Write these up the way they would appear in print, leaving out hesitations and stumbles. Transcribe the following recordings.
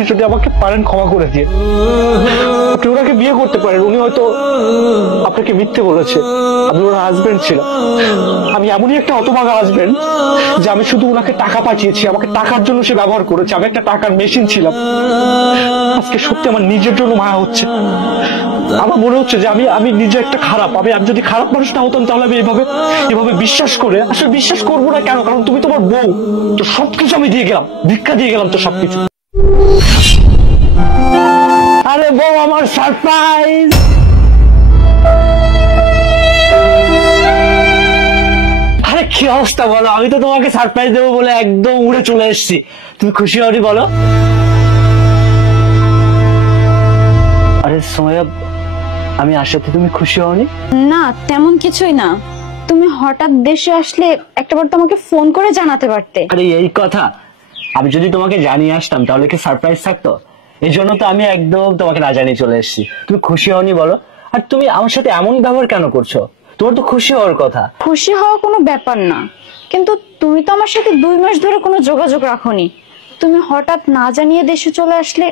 আপনি যদি আমাকে পারেন ক্ষমা করে দিয়ে, আপনি ওনাকে বিয়ে করতে পারেন। উনি হয়তো আপনাকে মিথ্যে বলেছে, আমি ওনার হাজবেন্ড ছিলাম। আমি এমনই একটা হতভাগা হাজবেন্ড যে আমি শুধু ওনাকে টাকা পাঠিয়েছি, আমাকে টাকার জন্য সে ব্যবহার করেছে। আমি একটা টাকার মেশিন ছিলাম। আজকে সত্যি আমার নিজের জন্য মায়া হচ্ছে। আমার মনে হচ্ছে যে আমি নিজে একটা খারাপ। আমি যদি খারাপ মানুষ না হতাম তাহলে আমি এভাবে বিশ্বাস করে, আসলে বিশ্বাস করবো না কেন? কারণ তুমি তোমার বউ, তো সবকিছু আমি দিয়ে গেলাম, ভিক্ষা দিয়ে গেলাম তো সবকিছু। আরে বউ, আমার সারপ্রাইজ। আরে কি অবস্থা বলো? আমি তো তোমাকে সারপ্রাইজ দেবো বলে একদম উড়ে চলে এসেছি। তুমি খুশি হওনি বলো? আরে সোমাইয়া, আমি আসাতে তুমি খুশি হওনি? না, তেমন কিছুই না। তুমি হঠাৎ দেশে আসলে একটাবার তোমাকে ফোন করে জানাতে পারতে। আরে এই কথা, আমি যদি তোমাকে জানিয়ে আসতাম তাহলে কি সারপ্রাইজ থাকতো? এই জন্য তো আমি একদম তোমাকে না জানিয়ে চলে এসেছি। তুমি খুশি হওনি বলো? আর তুমি আমার সাথে এমন ব্যবহার কেন করছো? তোমার তো খুশি হওয়ার কথা। খুশি হওয়া কোনো ব্যাপার না, কিন্তু তুমি তো আমার সাথে 2 মাস ধরে কোনো যোগাযোগ রাখোনি। তুমি হঠাৎ না জানিয়ে দেশে চলে আসলে,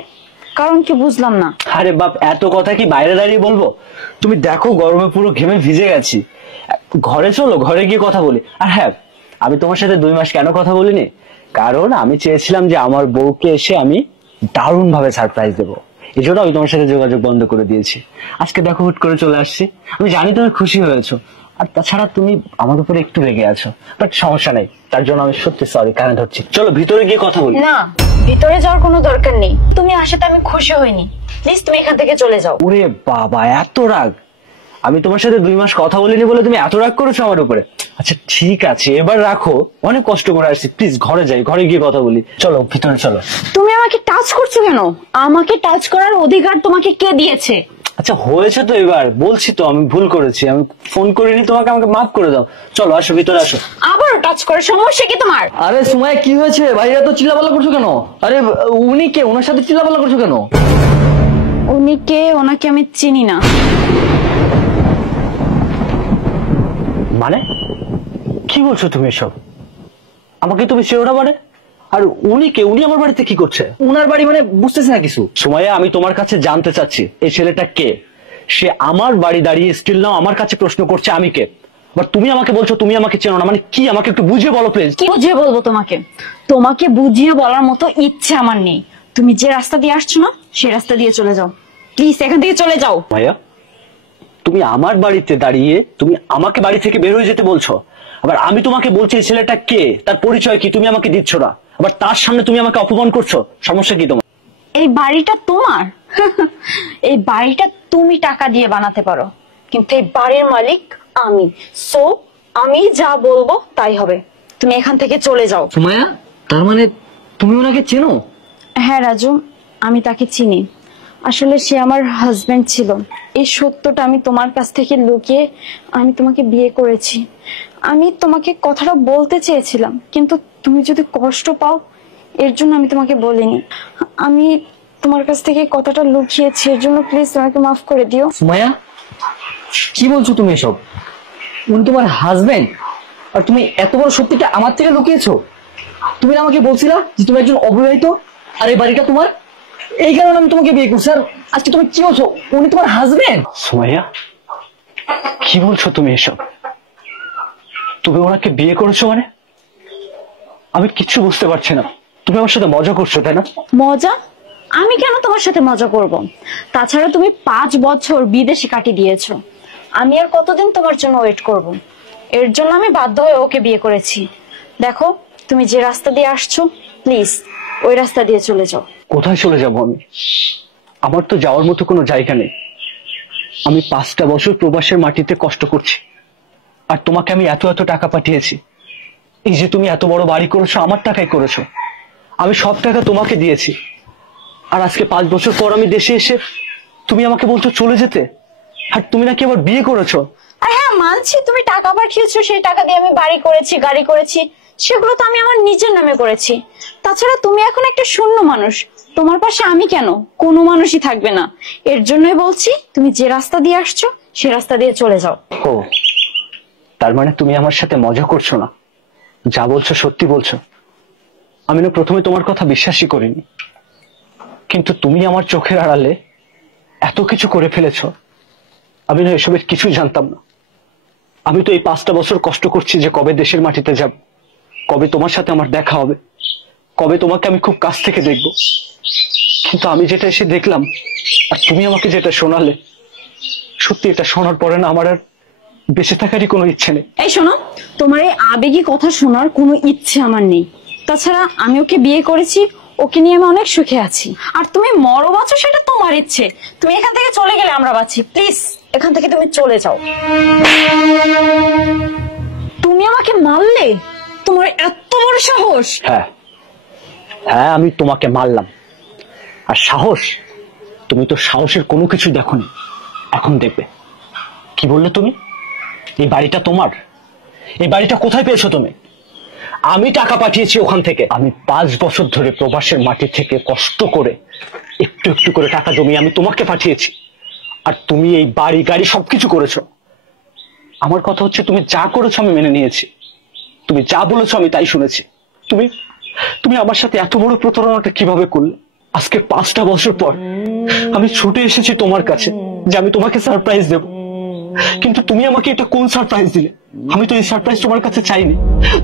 কারণ কি বুঝলাম না। আরে বাপ, এত কথা কি বাইরে দাঁড়িয়ে বলবো? তুমি দেখো গরমে পুরো ঘেমে ভিজে গেছি। ঘরে চলো, ঘরে গিয়ে কথা বলি। আর হ্যাঁ, আমি তোমার সাথে 2 মাস কেন কথা বলিনি? কারণ আমি চেয়েছিলাম যে আমার বউকে এসে আমি দারুণ ভাবে সারপ্রাইজ দেবো। এই জন্য আমি তোমার সাথে যোগাযোগ বন্ধ করে দিয়েছি। আজকে দেখো হুট করে চলে আসছি। আমি জানি তুমি খুশি হয়েছো, আর তাছাড়া তুমি আমার উপরে একটু রেগে আছো, বাট সমস্যা নেই। তার জন্য আমি সত্যি সরি, কানে ধরছি। চলো ভিতরে গিয়ে কথা বলি। না, ভিতরে যাওয়ার কোনো দরকার নেই। তুমি আসাতে আমি খুশি হইনি। প্লিজ তুমি এখান থেকে চলে যাও। ওরে বাবা, এত রাগ! আমি তোমার সাথে 2 মাস কথা বলিনি বলে তুমি এত রাগ করেছো আমার উপরে? আচ্ছা ঠিক আছে, এবার রাখো। অনেক কষ্ট করে আসছি, প্লিজ ঘরে যাই, ঘরে গিয়ে কথা বলি। চলো ভিতরে চলো। তুমি আমাকে টাচ করছো কেন? আমাকে টাচ করার অধিকার তোমাকে কে দিয়েছে? আচ্ছা হয়েছে তো, এবার বলছি তো আমি ভুল করেছি, আমি ফোন করিনি তোমাকে, আমাকে মাফ করে দাও। চলো আসো, ভিতরে আসো। আবার টাচ করে সমস্যা কি তোমার? আরে সুমাইয়া, কি হয়েছে? ভাইয়া তো চিল্লাপাল্লা করছো কেন? আরে উনি কে? ওনার সাথে চিল্লাপাল্লা করছো কেন? উনি কে? ওনাকে আমি চিনি না। মানে কি বলছো তুমি এসব? আমাকে তুমি চেনো না মানে? আর উনি কে? উনি আমার বাড়িতে কি করছে? উনার বাড়ি মানে বুঝতেছি না কিছু। সুমাইয়া, আমি তোমার কাছে জানতে চাচ্ছি এই ছেলেটা কে? সে আমার বাড়ি দাঁড়িয়ে স্টিল নাও আমার কাছে প্রশ্ন করছে আমি কে। বাট তুমি আমাকে বলছো তুমি আমাকে চেনো না, মানে কি? আমাকে একটু বুঝিয়ে বলো প্লিজ। কি বুঝিয়ে বলবো তোমাকে? তোমাকে বুঝিয়ে বলার মতো ইচ্ছে আমার নেই। তুমি যে রাস্তা দিয়ে আসছো না, সেই রাস্তা দিয়ে চলে যাও। প্লিজ এখান থেকে চলে যাও। ভাইয়া, তুমি আমার বাড়িতে দাঁড়িয়ে তুমি আমাকে বাড়ি থেকে বের হয়ে যেতে বলছো, আবার আমি তোমাকে বলছি এই ছেলেটা কে, তার পরিচয় কি তুমি আমাকে দিচ্ছ না, আবার তার সামনে তুমি আমাকে অপমান করছো। সমস্যা কি তোমার? এই বাড়িটা তোমার। এই বাড়িটা তুমি টাকা দিয়ে বানাতে পারো, কিন্তু এই বাড়ির মালিক আমি। সো আমি যা বলবো তাই হবে। তুমি এখান থেকে চলে যাও। সুমাইয়া, তার মানে তুমি ওনাকে চেনো? হ্যাঁ রাজু, আমি তাকে চিনি। আসলে সে আমার হাজবেন্ড ছিল। এই সত্যটা আমি তোমার কাছ থেকে লুকিয়ে আমি তোমাকে বিয়ে করেছি। আমি তোমাকে কথাটা বলতে চেয়েছিলাম, কিন্তু তুমি যদি কষ্ট পাও এর জন্য আমি তোমাকে বলিনি। আমি তোমার কাছ থেকে কথাটা লুকিয়েছি, এর জন্য প্লিজ তোমাকে মাফ করে দিও। সুমাইয়া, কি বলছো তুমি এসব? উনি তোমার হাজবেন্ড, আর তুমি এত বড় সত্যিটা আমার থেকে লুকিয়েছো? তুমি না আমাকে বলছিলা যে তুমি একজন অবিবাহিত, আর এই বাড়িটা তোমার? এই কারণে আমি তোমাকে বিয়ে করছি। আর আজকে তুমি কি বলছো উনি তোমার হাজবেন্ড? সুমাইয়া, কি বলছো তুমি এসব? তুমি ওনাকে বিয়ে করেছো মানে? আমি কিচ্ছু বুঝতে পারছি না। তুমি আমার সাথে মজা করছো তাই না? মজা? আমি কেন তোমার সাথে মজা করব? তাছাড়া তুমি 5 বছর বিদেশে কাটিয়ে দিয়েছো। আমি আর কতদিন তোমার জন্য ওয়েট করব? এর জন্য আমি বাধ্য হয়ে ওকে বিয়ে করেছি। দেখো, তুমি যে রাস্তা দিয়ে আসছো, প্লিজ ওই রাস্তা দিয়ে চলে যাও। কোথায় চলে যাবো আমি? আমার তো যাওয়ার মতো কোনো জায়গা নেই। আমি 5টা বছর প্রবাসের মাটিতে কষ্ট করছি, আর তোমাকে আমি এত এত টাকা পাঠিয়েছি। এই যে তুমি এত বড় বাড়ি করেছো, আমার টাকায় করেছো। আমি সব টাকা তোমাকে দিয়েছি, আর আজকে 5 বছর পর আমি দেশে এসে তুমি আমাকে বলছো চলে যেতে, আর তুমি নাকি আবার বিয়ে করেছো। আর হ্যাঁ, মানছি তুমি টাকা পাঠিয়েছো, সেই টাকা দিয়ে আমি বাড়ি করেছি, গাড়ি করেছি। সেগুলো তো আমি আমার নিজের নামে করেছি। তাছাড়া তুমি এখন একটা শূন্য মানুষ, তোমার পাশে আমি কেন? কোনো মানুষই থাকবে না। এর জন্যই বলছি তুমি যে রাস্তা দিয়ে আসছো সে রাস্তা দিয়ে চলে যাও। ও, তার মানে তুমি আমার সাথে মজা করছো না, যা বলছো সত্যি বলছো। আমি না প্রথমে তোমার কথা বিশ্বাসই করিনি, কিন্তু তুমি আমার চোখের আড়ালে এত কিছু করে ফেলেছ, আমি না এসবের কিছুই জানতাম না। আমি তো এই 5টা বছর কষ্ট করছি যে কবে দেশের মাটিতে যাব, কবে তোমার সাথে আমার দেখা হবে, কবে তোমাকে আমি খুব কাছ থেকে দেখব। কিন্তু আমি যেটা এসে দেখলাম আর তুমি আমাকে যেটা শোনালে, সত্যি এটা শোনার পরে না আমার আর বেঁচে থাকারই কোনো ইচ্ছে নেই। এই শোনো, তোমার এই আবেগী কথা শোনার কোনো ইচ্ছে আমার নেই। তাছাড়া আমি ওকে বিয়ে করেছি, ওকে নিয়ে আমি অনেক সুখে আছি। আর তুমি মরো বাঁচো সেটা তোমার ইচ্ছে, তুমি এখান থেকে চলে গেলে আমরা বাঁচি। প্লিজ এখান থেকে তুমি চলে যাও। তুমি আমাকে মারলে? তোমার এত বড় সাহস? হ্যাঁ হ্যাঁ, আমি তোমাকে মারলাম। আর সাহস, তুমি তো সাহসের কোনো কিছু দেখোনি, এখন দেখবে। কি বললে তুমি? এই বাড়িটা তোমার? এই বাড়িটা কোথায় পেয়েছো তুমি? আমি টাকা পাঠিয়েছি ওখান থেকে। আমি 5 বছর ধরে প্রবাসের মাটি থেকে কষ্ট করে একটু একটু করে টাকা জমিয়ে আমি তোমাকে পাঠিয়েছি। আর তুমি এই বাড়ি গাড়ি সবকিছু করেছো। আমার কথা হচ্ছে, তুমি যা করেছো আমি মেনে নিয়েছি, তুমি যা বলেছো আমি তাই শুনেছি। তুমি তুমি আমার সাথে এত বড় প্রতারণাটা কিভাবে করলে? আজকে 5টা বছর পর আমি ছুটে এসেছি তোমার কাছে যে আমি তোমাকে সারপ্রাইজ দেব, কিন্তু তুমি আমাকে এটা কোন সারপ্রাইজ দিলে? আমি তো এই সারপ্রাইজ তোমার কাছে চাইনি।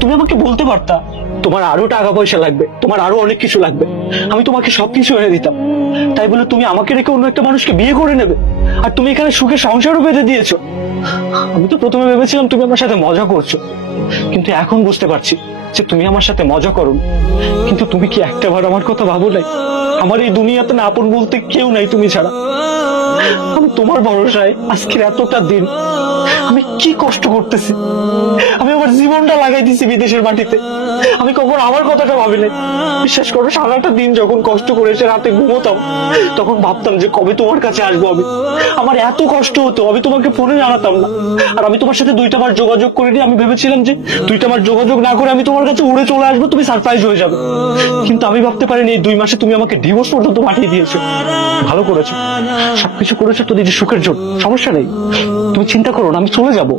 তুমি আমাকে বলতে পারতা তোমার আরো টাকা পয়সা লাগবে, তোমার আরো অনেক কিছু লাগবে, আমি তোমাকে সবকিছু এনে দিতাম। তাই বলে তুমি আমাকে রেখে অন্য একটা মানুষকে বিয়ে করে নেবে, আর তুমি এখানে সুখে সংসারও বেঁধে দিয়েছো। আমি তো প্রথমে ভেবেছিলাম তুমি আমার সাথে মজা করছো, কিন্তু এখন বুঝতে পারছি যে তুমি আমার সাথে মজা করো। কিন্তু তুমি কি একটাবার আমার কথা ভাবো নাই? আমার এই দুনিয়াতে না আপন বলতে কেউ নাই তুমি ছাড়া। আমি তোমার ভরসায় আজকের এতটা দিন আমি কি কষ্ট করতেছি, আমি আমার জীবনটা লাগাই দিছি বিদেশের মাটিতে। আমি কখন আমার কথাটা ভাবি নাই। বিশ্বাস করো, সারাটা দিন যখন কষ্ট করে এসে রাতে ঘুমোতাম, তখন ভাবতাম যে কবে তোমার কাছে আসবো আমি। আমার এত কষ্ট হতো, আমি তোমাকে ফোনে জানাতাম না। আর আমি তোমার সাথে 2টা বার যোগাযোগ করিনি। আমি ভেবেছিলাম যে 2টা বার যোগাযোগ না করে আমি তোমার কাছে উড়ে চলে আসবো, তুমি সারপ্রাইজ হয়ে যাবে। কিন্তু আমি ভাবতে পারিনি এই 2 মাসে তুমি আমাকে ডিভোর্স পর্যন্ত পাঠিয়ে দিয়েছো। ভালো করেছো, সবকিছু করেছো তো নিজের সুখের জন্য। সমস্যা নেই, তুমি চিন্তা করো না, আমি চলে যাবো।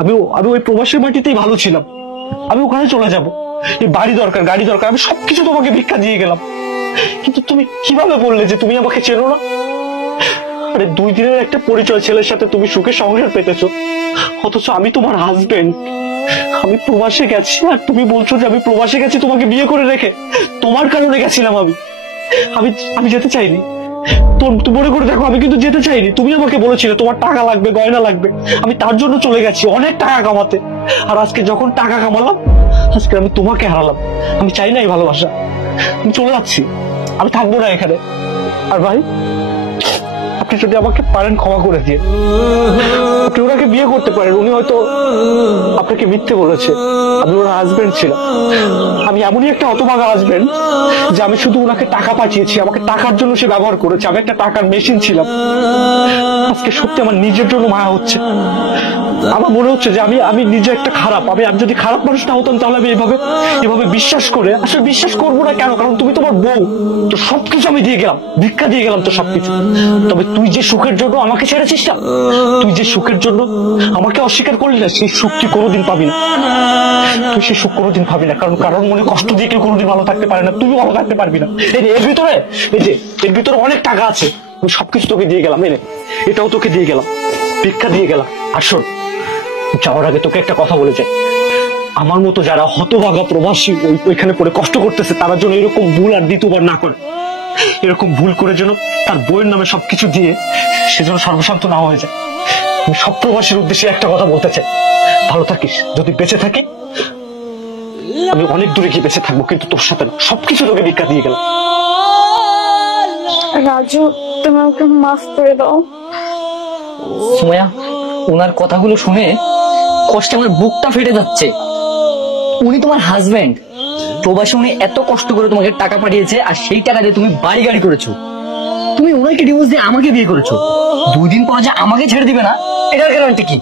আমি ওই প্রবাসের মাটিতেই ভালো ছিলাম, আমি ওখানে চলে যাব। এই বাড়ি দরকার, গাড়ি দরকার, আমি সবকিছু তোমাকে ভিক্ষা দিয়ে গেলাম। কিন্তু তুমি কিভাবে বললে যে তুমি আমাকে চেনো না? আরে 2 দিনের একটা পরিচয় ছেলের সাথে তুমি সুখে সংসার পেতেছো, অথচ আমি তোমার হাজবেন্ড। আমি প্রবাসে গেছি আর তুমি বলছো যে আমি প্রবাসে গেছি তোমাকে বিয়ে করে রেখে। তোমার কারণে গেছিলাম আমি। আমি যেতে চাইনি। তুমি মনে করে দেখো, আমি কিন্তু যেতে চাইনি। তুমি আমাকে বলেছিলে তোমার টাকা লাগবে, গয়না লাগবে, আমি তার জন্য চলে গেছি অনেক টাকা কামাতে। আর আজকে যখন টাকা কামালাম, আজকে আমি তোমাকে হারালাম। আমি চাই না এই ভালোবাসা। আমি চলে যাচ্ছি, আমি থাকবো না এখানে। আর ভাই, আপনি যদি আমাকে পারেন ক্ষমা করে দিয়ে, আপনি ওনাকে বিয়ে করতে পারেন। উনি হয়তো আপনাকে মিথ্যে বলেছে, আমি ওনার হাজবেন্ড ছিলাম। আমি এমনই একটা হতভাগা হাজবেন্ড যে আমি শুধু ওনাকে টাকা পাঠিয়েছি, আমাকে টাকার জন্য সে ব্যবহার করেছে। আমি একটা টাকার মেশিন ছিলাম। আজকে সত্যি আমার নিজের জন্য মায়া হচ্ছে। আমার মনে হচ্ছে যে আমি নিজে একটা খারাপ। আমি যদি খারাপ মানুষ না হতাম, তাহলে আমি এভাবে বিশ্বাস করে, আসলে বিশ্বাস করবো না কেন? কারণ তুমি তোমার বউ, তো সবকিছু আমি দিয়ে গেলাম, ভিক্ষা দিয়ে গেলাম তো সবকিছু। তবে তুই যে সুখের জন্য আমাকে ছেড়েছিস না, তুই যে সুখের জন্য আমাকে অস্বীকার করলি না, সেই সুখ তুই কোনোদিন পাবি না। তুই সেই সুখ কোনোদিন পাবি না, কারণ কারোর মনে কষ্ট দিয়ে কেউ কোনোদিন ভালো থাকতে পারে না। তুই ভালো থাকতে পারবি না। এর ভিতরে অনেক টাকা আছে, আমি সবকিছু তোকে দিয়ে গেলাম। এটাও তোকে দিয়ে গেলাম, ভিক্ষা দিয়ে গেলাম। আর শোন, যাওয়ার আগে তোকে একটা কথা বলে যাই, আমার মতো যারা হতভাগা প্রবাসী ওইখানে পড়ে কষ্ট করতেছে, তারা যেন এরকম ভুল আর দ্বিতীয়বার না করে। এরকম ভুল করে যেন তার বইয়ের নামে সবকিছু দিয়ে সে যেন সর্বশান্ত না হয়ে যায়। আমি সব প্রবাসীর উদ্দেশ্যে একটা কথা বলতে চাই, ভালো থাকিস। যদি বেঁচে থাকি, আমি অনেক দূরে গিয়ে বেঁচে থাকবো, কিন্তু তোর সাথে না। সবকিছু তোকে ভিক্ষা দিয়ে গেলাম। রাজু, তুমি আমাকে মাফ করে দাও। সুমাইয়া, ওনার কথাগুলো শুনে কষ্টে আমার বুকটা ফেটে যাচ্ছে। উনি তোমার হাজবেন্ড, প্রবাসে উনি এত কষ্ট করে তোমাকে টাকা পাঠিয়েছে, আর সেই টাকা দিয়ে তুমি বাড়ি গাড়ি করেছো। তুমি ওনাকে ডিভোর্স দিয়ে আমাকে বিয়ে করেছো। 2 দিন পর যে আমাকে ছেড়ে দিবে না, এটার গ্যারান্টি কি?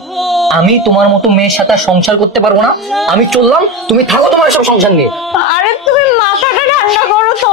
আমি তোমার মতো মেয়ের সাথে সংসার করতে পারবো না। আমি চললাম, তুমি থাকো তোমার সব সংসার নিয়ে। আরে তুমি মাথাটা ঠান্ডা করো তো।